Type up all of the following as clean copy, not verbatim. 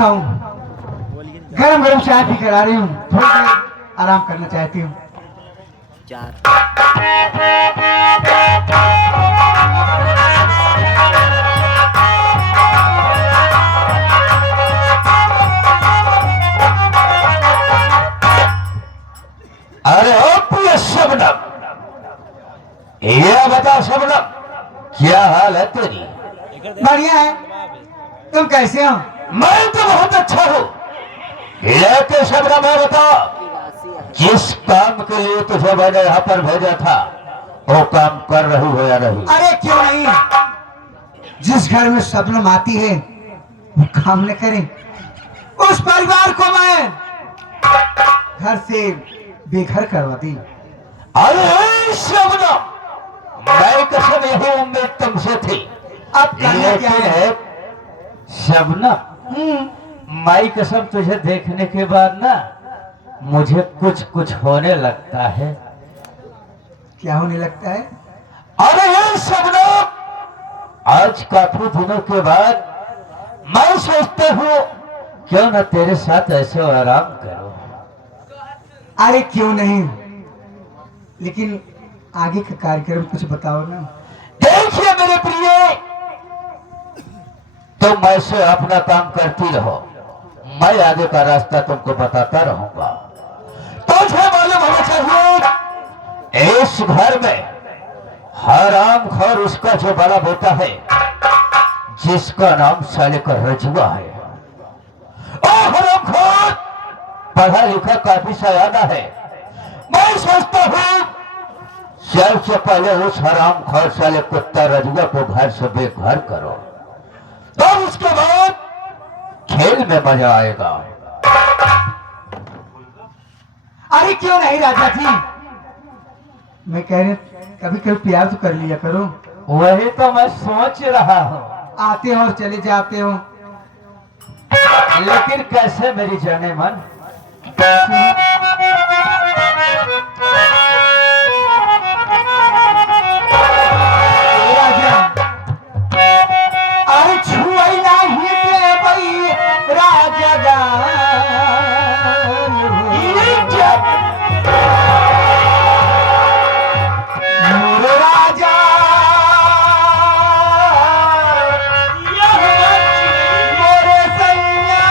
बताऊं, गरम गरम चाय पी कर आ रही हूँ, थोड़ी देर आराम करना चाहती हूँ। अरे ओ प्रिय शबनम, ये बता शबनम, क्या हाल है तेरी? बढ़िया है, तुम कैसे हो? मैं तो बहुत अच्छा हूँ। लेकिन शबनम मैं बता, जिस काम के लिए तुझे मैंने यहाँ पर भेजा था वो काम कर रही हो या नहीं? अरे क्यों नहीं, जिस घर में शबनम आती है वो काम न करें, उस परिवार को मैं घर से बेघर करवा दी। अरे शबनम, मैं कसम यही उम्मीद तुमसे थी। अब करना क्या है? शबनम, माई कसम तुझे देखने के बाद ना मुझे कुछ कुछ होने लगता है। क्या होने लगता है? अरे ये शबनम, आज काफी दिनों के बाद मैं सोचता हूँ क्यों ना तेरे साथ ऐसे आराम करो। अरे क्यों नहीं, लेकिन आगे का कार्यक्रम कुछ बताओ ना। देखिए मेरे प्रिय, तुम ऐसे अपना काम करती रहो, मैं आगे का रास्ता तुमको बताता रहूंगा। तुझे मालूम होना चाहिए, इस घर में हराम खोर उसका जो बड़ा बेटा है, जिसका नाम साले का रजुआ है। ओ हराम खोर पढ़ा लिखा काफी सयाना है। मैं सोचता हूँ सबसे पहले उस हराम खोर साले कुत्ता रजुआ को घर से बेघर करो, तो उसके बाद खेल में मजा आएगा। अरे क्यों नहीं राजा जी, मैं कह रही कभी कभी प्यार तो कर लिया करो। वही तो मैं सोच रहा हूँ, आते हो और चले जाते हो। लेकिन कैसे मेरी जाने मन? राजा, अरे छुई नहीं देवई राजा मोरे राजा, मोरे सैया,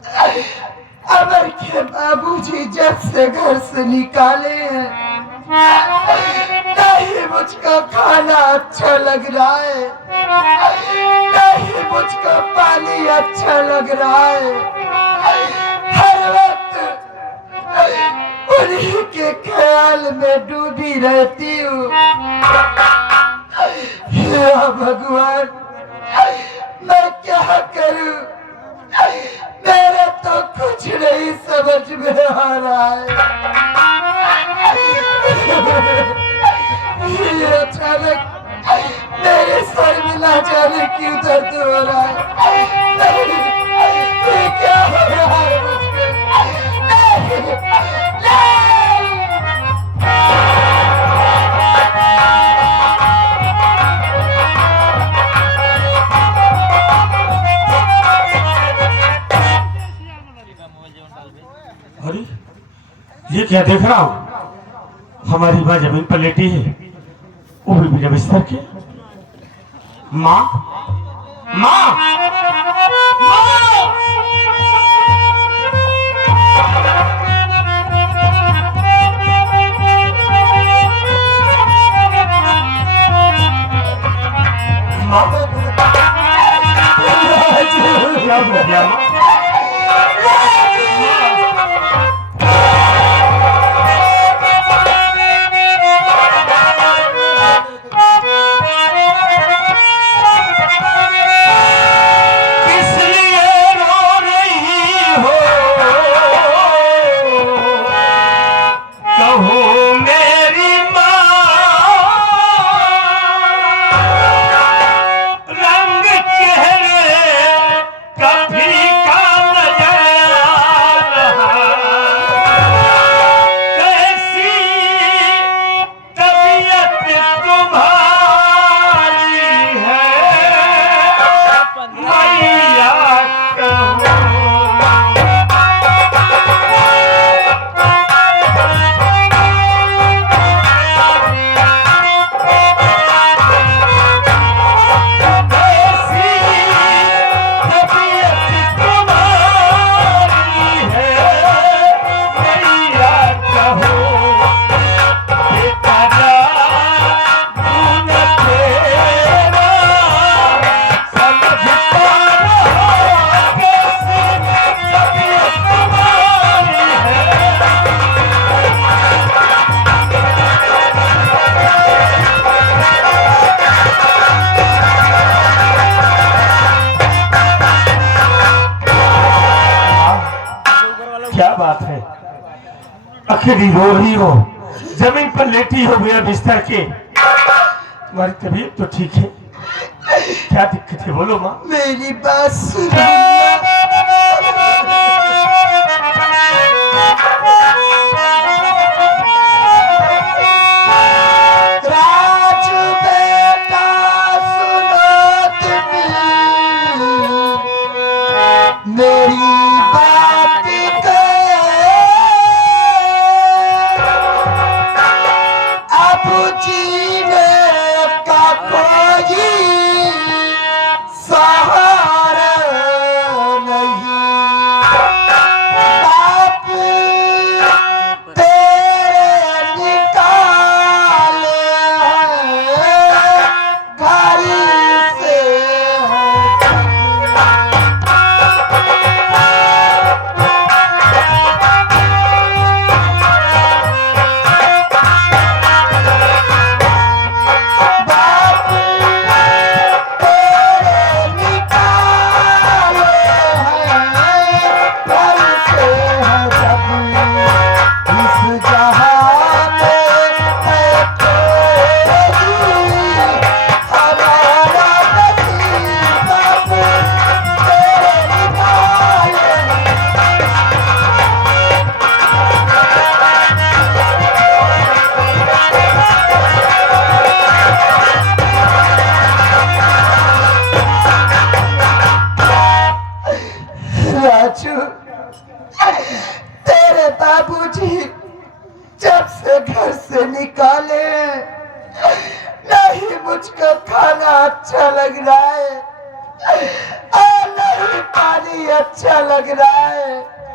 अमर के बाबूजी जब से घर से निकाले हैं, नहीं मुझको खाना अच्छा लग रहा है, नहीं मुझको पानी अच्छा लग रहा है। हर वक्त उन्हीं के ख्याल में डूबी रहती हूँ। या भगवान, मैं क्या करूं? मेरा तो कुछ नहीं समझ में आ रहा है। ये अचानक मेरे सर में ना जाने क्यों दर्द हो रहा है। ये क्या हो रहा है मुझको? नहीं, नहीं। अरे ये क्या देख रहा हूँ? हमारी माँ जमीन पर लेटी है, वो भी बिना बिस्तर के। माँ, माँ, माँ, क्या हो गया माँ? क्या बात है? अकेली रो रही हो, जमीन पर लेटी हो बिना बिस्तर के। तुम्हारी तबीयत तो ठीक है? क्या दिक्कत है बोलो माँ। मेरी बात सुनो। राजू बेटा सुनो तुम मेरी बात को। अब जीने का कोई सहारा नहीं। बाप तेरे निकाले हैं घर से राजू, तेरे बाबूजी जब से घर से निकाले नहीं मुझको खाना अच्छा लग रहा है, और नहीं ही पानी अच्छा लग रहा है।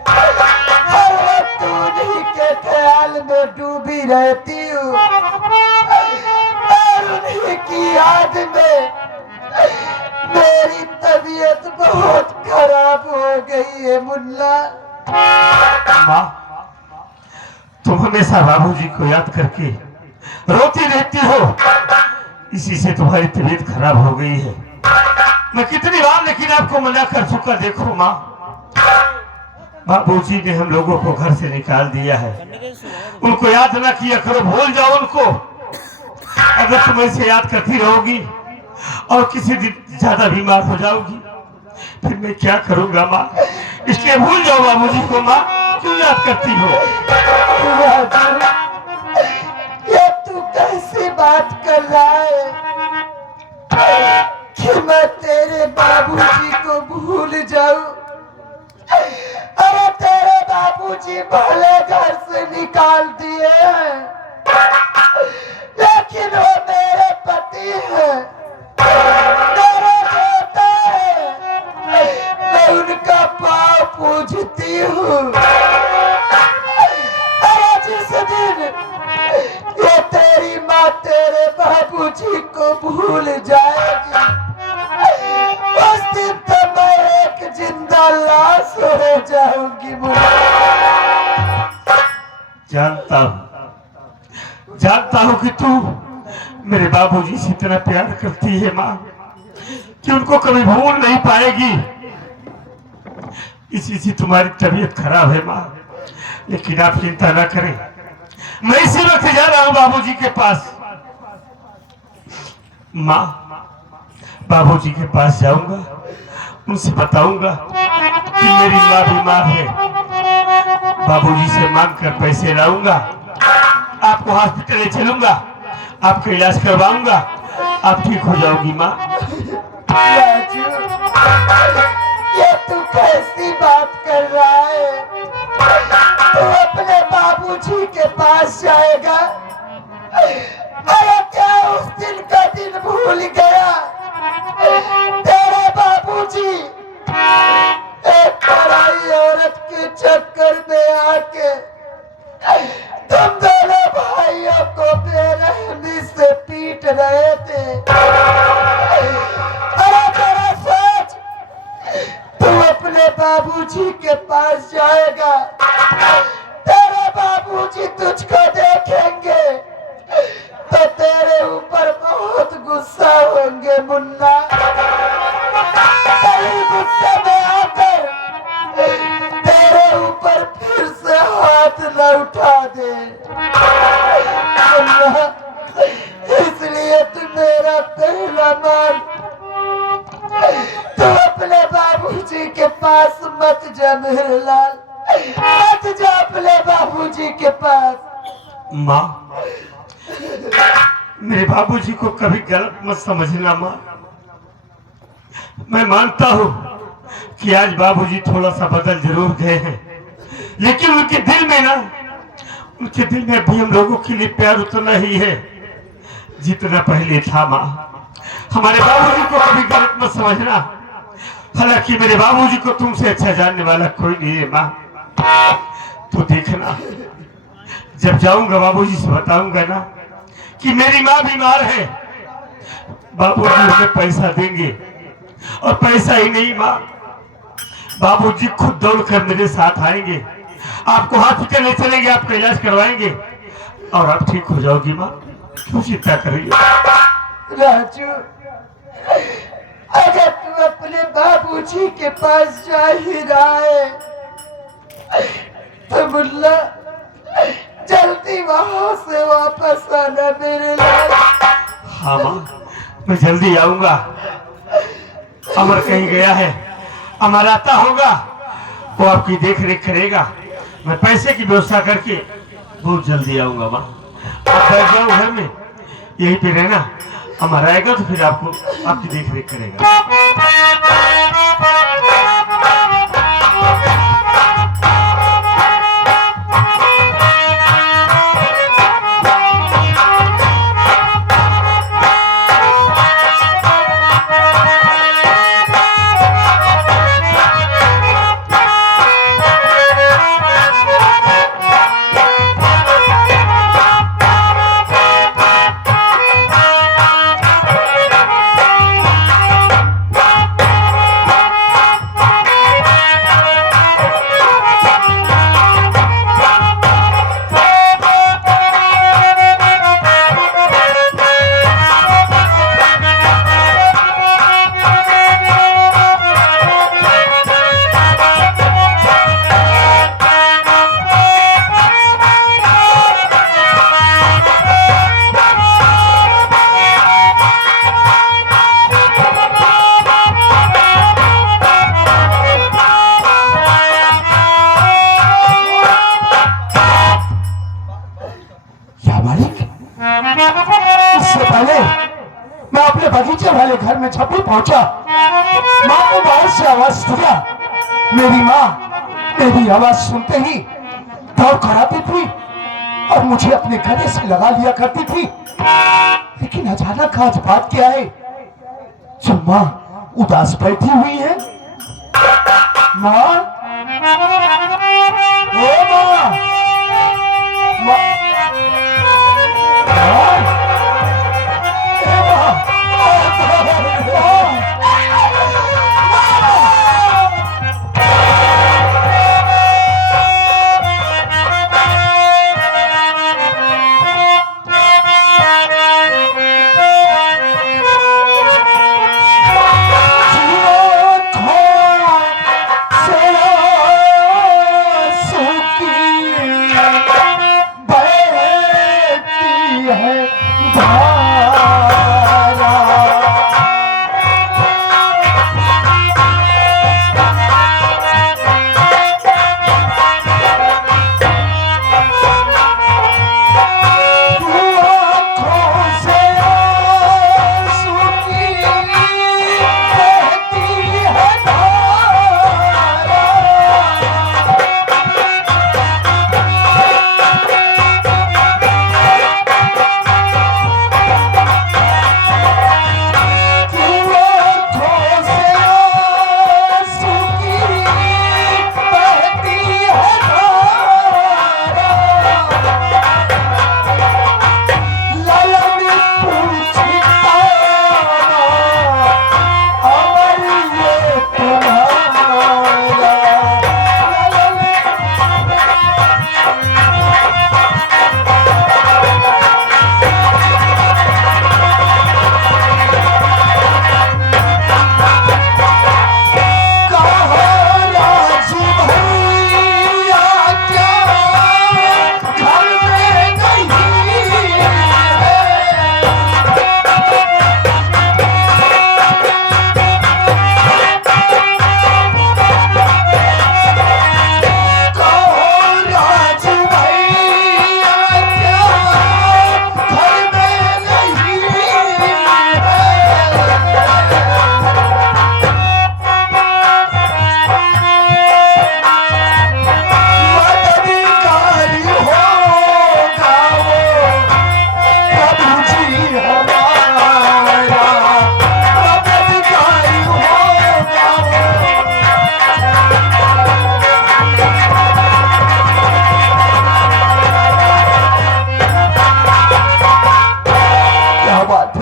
हर वक्त उन्हीं के ख्याल में डूबी रहती हूँ और उन्हीं की याद में मेरी तबीयत बहुत खराब हो गई है मुन्ना। माँ, तुम हमेशा बाबूजी को याद करके रोती रहती हो, इसी से तुम्हारी तबीयत खराब हो गई है। मैं कितनी बार लेकिन आपको मना कर चुका। देखो माँ, बाबूजी ने हम लोगों को घर से निकाल दिया है। उनको याद ना किया करो, भूल जाओ उनको। अगर तुम ऐसे याद करती रहोगी और किसी दिन ज्यादा बीमार हो जाओगी, फिर मैं क्या करूंगा माँ? इसलिए भूल जाओ बाबूजी को। माँ, क्यों याद करती हो? ये तू कैसी बात कर रहा है कि मैं तेरे बाबूजी को भूल जाऊं? अरे तेरे बाबूजी भले घर से निकाल दिए हैं, लेकिन वो मेरे पति हैं, मेरे बेटा है। मैं उनका पाँव पूजती हूँ। अरे जिस दिन ये तेरी माँ तेरे बाबूजी को भूल जाएगी, उस दिन तो मैं एक जिंदा लाश हो जाऊंगी। जानता हूँ कि तू मेरे बाबूजी से इतना प्यार करती है माँ कि उनको कभी भूल नहीं पाएगी। इसी से तुम्हारी तबीयत खराब है माँ, लेकिन आप चिंता ना करें। मैं इसी वक्त जा रहा हूँ बाबूजी के पास। माँ, बाबूजी के पास जाऊंगा, उनसे बताऊंगा कि मेरी माँ बीमार है। बाबूजी से मांग कर पैसे लाऊंगा, आपको हॉस्पिटल ले चलूंगा, आपका इलाज करवाऊंगा, आप ठीक हो जाओगी माँ। राजू, ये तू कैसी बात कर रहा है? तू अपने बाबूजी के पास जाएगा? अरे क्या उस दिन का दिन भूल गया? तेरे बाबूजी एक पराई औरत के चक्कर में आके तुम दोनों भाइयों को बेरहमी से पीट रहे थे। अरे जरा सोच, तू अपने बाबूजी के पास जाएगा, तेरे बाबूजी तुझको देखेंगे तो तेरे ऊपर बहुत गुस्सा होंगे मुन्ना। कहीं गुस्से में आकर तेरे ऊपर फिर से हाथ न उठा दे मुन्ना। इसलिए तू मेरा पहला मान, तू अपने बाबूजी के पास मत जा मेरे लाल, मत जा अपने बाबूजी के पास। माँ, मेरे बाबूजी को कभी गलत मत समझना माँ। मैं मानता हूँ कि आज बाबूजी थोड़ा सा बदल जरूर गए हैं, लेकिन उनके दिल में भी हम लोगों के लिए प्यार उतना ही है जितना पहले था माँ। हमारे बाबूजी को कभी गलत मत समझना। हालांकि मेरे बाबूजी को तुमसे अच्छा जानने वाला कोई नहीं है माँ। तो देखना, जब जाऊंगा बाबूजी से बताऊंगा ना कि मेरी माँ बीमार है, बाबूजी हमें पैसा देंगे। और पैसा ही नहीं माँ, बाबूजी खुद दौड़कर मेरे साथ आएंगे, आपको हॉस्पिटल ले चलेंगे, आपका इलाज करवाएंगे और आप ठीक हो जाओगी माँ। क्यों चिंता कर रही हो? राजू, अगर तू अपने बाबूजी के पास जा ही रहा है तो मुल्ला जल्दी वहां से वापस आना मेरे लाल। हाँ माँ, मैं जल्दी आऊंगा। अमर कहीं गया है, अमर आता होगा, वो आपकी देख रेख करेगा। मैं पैसे की व्यवस्था करके बहुत जल्दी आऊंगा माँ। आप बैठ जाओ घर में, यहीं पे रहना। अमर आएगा तो फिर आपको आपकी देख रेख करेगा। पहुंचा। माँ को बाहर से आवाज दिया। मेरी माँ मेरी आवाज सुनते ही दौड़ कर आती थी और मुझे अपने गले से लगा लिया करती थी। लेकिन अचानक आज बात क्या है, जो माँ उदास बैठी हुई है। माँ, ओ माँ,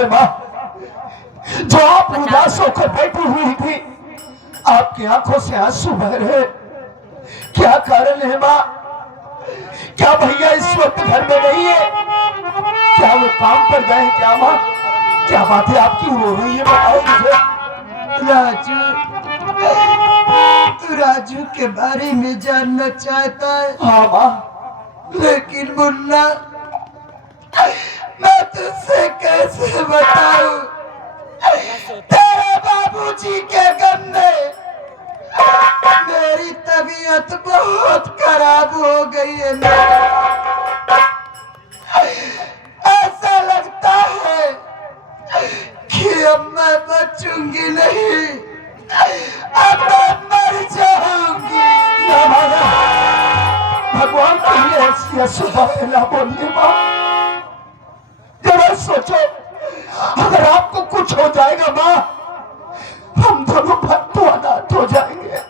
माँ, जो आप उदास होकर बैठी हुई थी, आपकी आंखों से आंसू बह रहे, क्या कारण है माँ? क्या भैया इस वक्त घर में नहीं है? क्या वो काम पर गए? क्या माँ, क्या बात है? आप क्यों रो रही है, बताओ मुझे। राजू, तू राजू के बारे में जानना चाहता है? हाँ माँ। लेकिन मुन्ना, मैं तुझसे कैसे बताऊं? तेरे बाबूजी के गम में मेरी तबीयत बहुत खराब हो गई है। ऐसा लगता है कि अब मैं बचूंगी नहीं, अब मैं मर जाऊंगी। भगवान के लिए ऐसी असुबह ना बोलिए माँ। जरा सोचो, अगर आपको कुछ हो जाएगा माँ, हम दोनों भक्त अनाथ हो जाएंगे।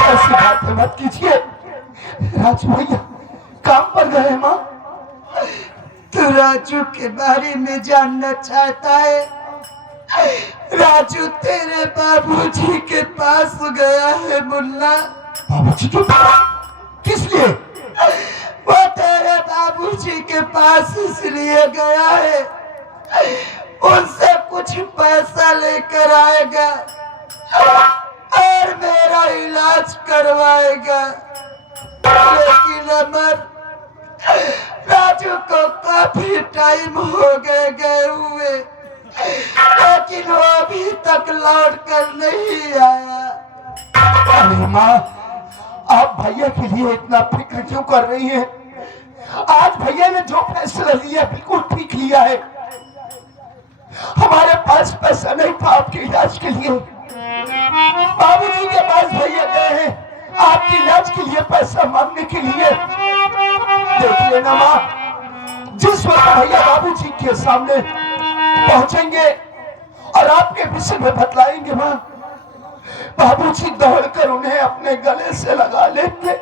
ऐसी बातें मत कीजिए। राजू भैया काम पर गए माँ। तू राजू के बारे में जानना चाहता है? राजू तेरे बाबूजी के पास गया है मुन्ना। बाबूजी के पास? किस लिए? वो तेरे बाबूजी के पास इसलिए गया है, उनसे कुछ पैसा लेकर आएगा और मेरा इलाज करवाएगा। लेकिन अमर, राजू को काफी टाइम हो गए हुए, लेकिन वो अभी तक लौट कर नहीं आया। अरे माँ, आप भैया के लिए इतना फिक्र क्यों कर रही हैं? आज भैया ने जो फैसला लिया बिल्कुल ठीक लिया है। हमारे पास पैसा नहीं था आपके इलाज के लिए। बाबूजी के पास भैया गए हैं आपके इलाज के लिए पैसा मांगने के लिए। देख लेना माँ, जिस वक्त भैया बाबूजी के सामने पहुंचेंगे और आपके विषय में बतलाएंगे माँ, बाबूजी दौड़कर उन्हें अपने गले से लगा लेंगे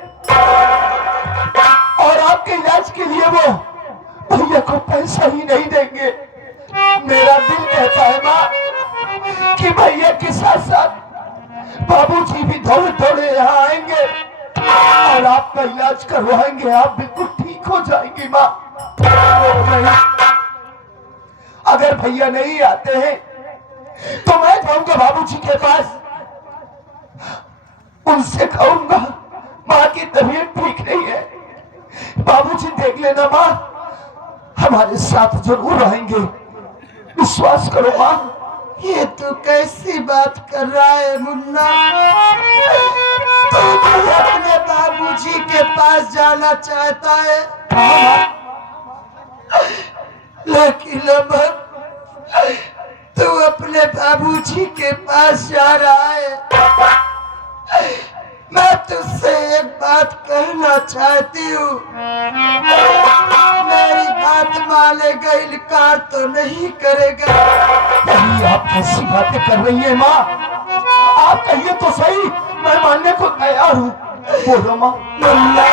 और आपके इलाज के लिए वो भैया को पैसा ही नहीं देंगे। मेरा दिल कहता है माँ कि भैया के साथ साथ बाबूजी भी दौड़े दौड़े यहाँ आएंगे और आपका इलाज करवाएंगे, आप बिल्कुल ठीक हो जाएंगी माँ। अगर भैया नहीं आते हैं तो मैं जाऊंगा बाबूजी के पास, उनसे कहूंगा माँ की तबीयत ठीक नहीं है, बाबूजी देख लेना माँ, हमारे साथ जरूर रहेंगे, विश्वास करो माँ। ये तो कैसी बात कर रहा है मुन्ना, तू भी अपने बाबूजी के पास जाना चाहता है, लेकिन अब तू अपने बाबूजी के पास जा रहा है। मैं तुझसे एक बात कहना चाहती हूँ, मेरी बात मानेगा, इनकार तो नहीं करेगा। नहीं, आप कैसी बातें कर रही हैं माँ, आप कहिए तो सही, मैं मानने को तैयार हूँ। बोलो माँ। मुन्ना,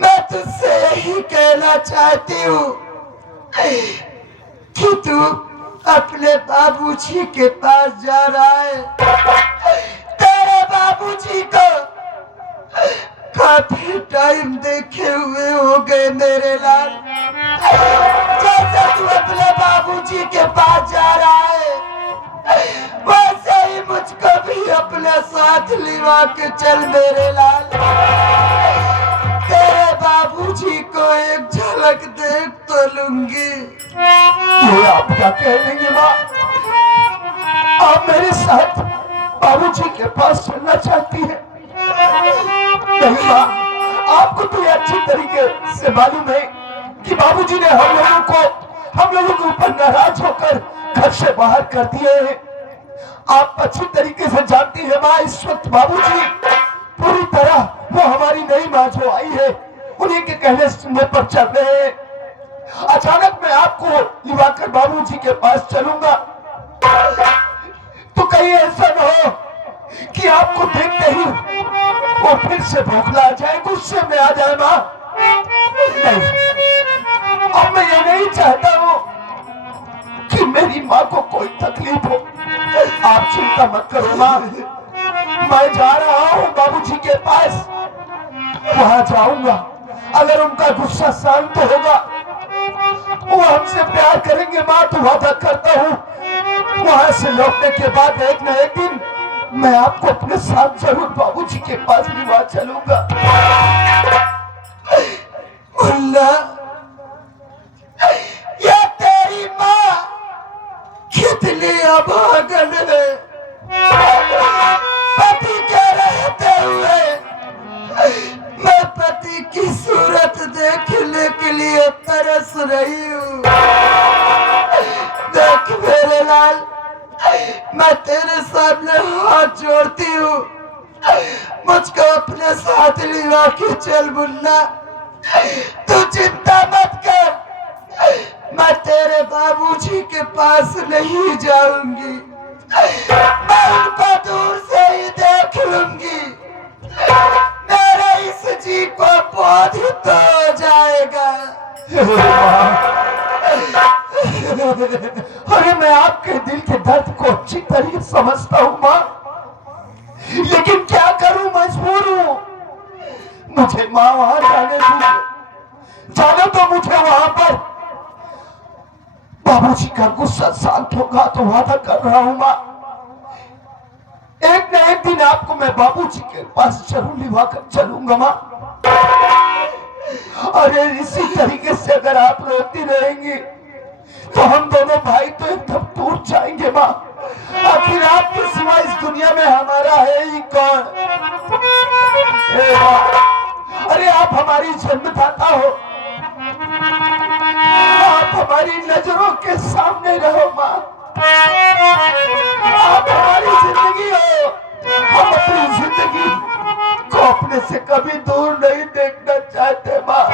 मैं तुझसे यही कहना चाहती हूँ कि तू अपने बाबूजी के पास जा रहा है। तेरे बाबूजी को काफी टाइम देखे हुए हो गए मेरे लाल, जैसे तू अपने बाबूजी के पास जा रहा है वैसे ही मुझको भी अपने साथ लिवा के चल मेरे लाल। तेरे बाबूजी को एक झलक देख तो लूंगी। ये आप क्या कह रही हैं माँ, आप मेरे साथ बाबूजी के पास चलना चाहती है? नहीं माँ, आपको तो ये अच्छी तरीके से मालूम है कि बाबूजी ने हम लोगों के ऊपर नाराज होकर घर से बाहर कर दिए हैं। आप अच्छी तरीके से जानती है माँ, इस वक्त बाबूजी पूरी तरह वो हमारी नई माँ जो आई है उन्हीं के कहने सुनने पर चल रहे हैं। अचानक मैं आपको लिवाकर बाबूजी के पास चलूंगा तो कहीं ऐसा न हो कि आपको देखते ही वो फिर से बौखला आ जाए, गुस्से में आ जाए माँ। नहीं, अब मैं ये नहीं चाहता हूँ कि मेरी माँ को कोई तकलीफ हो। आप चिंता मत करो माँ, मैं जा रहा हूँ बाबूजी के पास, वहां जाऊंगा, अगर उनका गुस्सा शांत होगा, वो हमसे प्यार करेंगे माँ, तो वादा करता हूँ वहां से लौटने के बाद एक न एक दिन मैं आपको अपने साथ जरूर बाबूजी के पास भी वहां चलूंगा। मुन्ना, ये तेरी माँ कितनी अभागन है, पति के रहते हुए मैं पति की सूरत देखने के लिए तरस रही हूँ। देख मेरे लाल, मैं तेरे सामने हाथ जोड़ती हूँ, मुझको अपने साथ लिवा के चल मुन्ना, तू चिंता मत कर, मैं तेरे बाबूजी के पास नहीं जाऊंगी, मैं उनको दूर से ही देख लूंगी, मेरे इस जी को बाधित हो जाएगा। अरे मैं आपके दिल के दर्द को अच्छी तरह समझता हूँ माँ, लेकिन क्या करूं, मजबूर हूँ। मुझे माँ वहां जाने तो मुझे वहां पर बाबूजी का गुस्सा शांत होगा तो वादा कर रहा हूँ माँ, एक न एक दिन आपको मैं बाबूजी के पास जरूर लिवा कर चलूंगा माँ। अरे इसी तरीके से अगर आप रोती रहेंगी तो हम दोनों भाई तो एकदम टूट जाएंगे माँ। आखिर आपके सिवा इस दुनिया में हमारा है ही कौन? अरे आप हमारी जन्मदाता हो, आप हमारी नजरों के सामने रहो माँ। आप हमारी जिंदगी हो, हम अपनी जिंदगी को अपने से कभी दूर नहीं देखना चाहते माँ।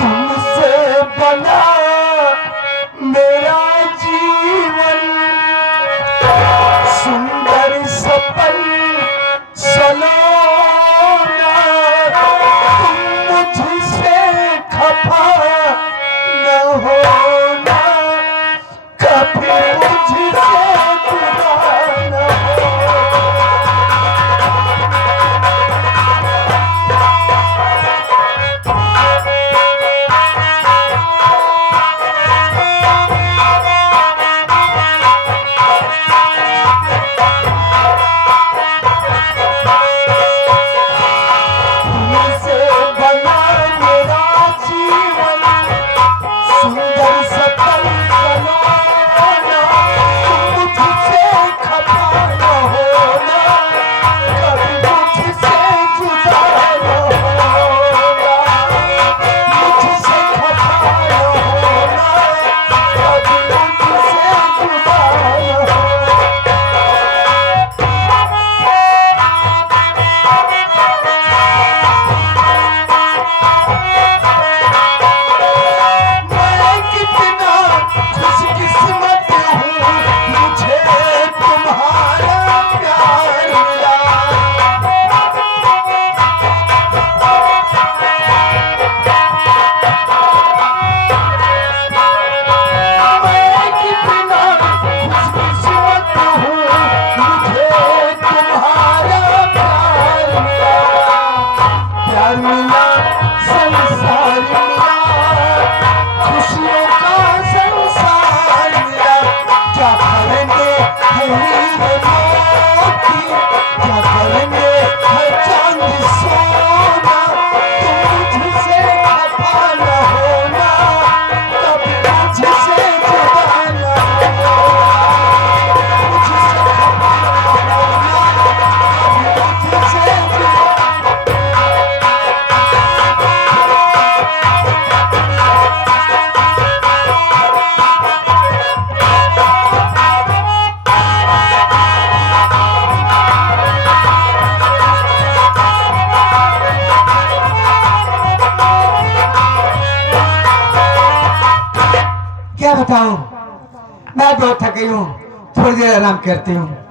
तुमसे बना मेरा जीवन, सुंदर सपन सलोना, तुम मुझसे खफा न होना, कभी मुझसे जुदा न तुमसे बना मेरा जीवन, सुंदर सपन सलोना, तुम मुझसे खफा न होना, कभी मुझसे जुदा न होना, मुझसे खफा न होना, कभी मुझसे जुदा न होना। मैं कितना खुशकिस्मत हूँ, मुझे तुम्हारा प्यार मिला। मैं कितना खुशकिस्मत हूँ, मुझे तुम्हारा प्यार मिला। प्यार मिला, संसार मिला, खुशियों का संसार मिला। क्या करेंगे हीरे मोती, क्या करेंगे हर चांद सोना, तुम मुझसे खफा न होना, कभी मुझसे जुदा न होना, मुझसे खफा न होना, कभी मुझसे जुदा। क्या बताऊं, मैं बहुत थक गई हूँ, थोड़ी देर आराम करती हूँ।